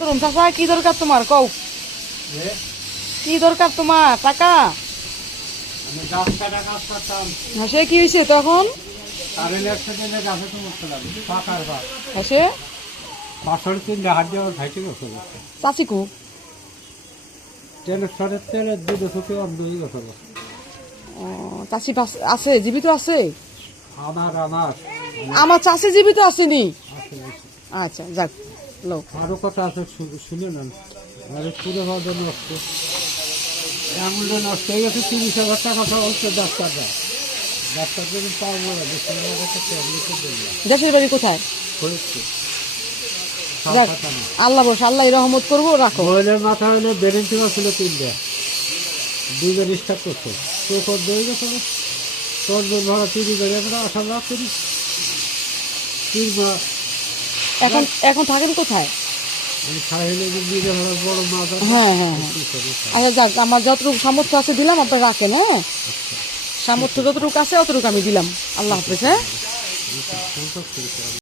করুন চাচা, কি দরকার তোমার কও? কি দরকার তোমার? টাকা? সে কি হয়েছে তখন? সে চাচিকু চাচি আছে, জীবিত আছে? আমার চাষি জীবিত আসেনি। আচ্ছা যাক, লোক আরো কথা আছে, শুনে নেন। আরে পুরো ভাবে নষ্ট, অ্যাম্বুলেন্স নষ্ট হয়ে গেছে। 30,000 টাকা বলছে ডাক্তাররা। ডাক্তারদের পারবো না, দেশের বাড়ি কোথায়? যাক, আল্লাহ বস, আল্লাহ রহমত করবো। রাখো। মহিলার মাথা হলে ব্রেন টিউমার ছিল 3টা, 2জন স্টার্ট করছে। চোখর দই গেছিল, তোর ভাড়া 30 বেড়ে আমরা আশা লাভ করি। এখন এখন থাকেন কোথায়? বড় মাথা। হ্যাঁ হ্যাঁ হ্যাঁ, আচ্ছা যাক, আমার যতটুকু সামর্থ্য আছে দিলাম, আপনার রাখেন। হ্যাঁ, সামর্থ্য যতটুকু আছে অতটুকু আমি দিলাম। আল্লাহ হাফেজ। হ্যাঁ।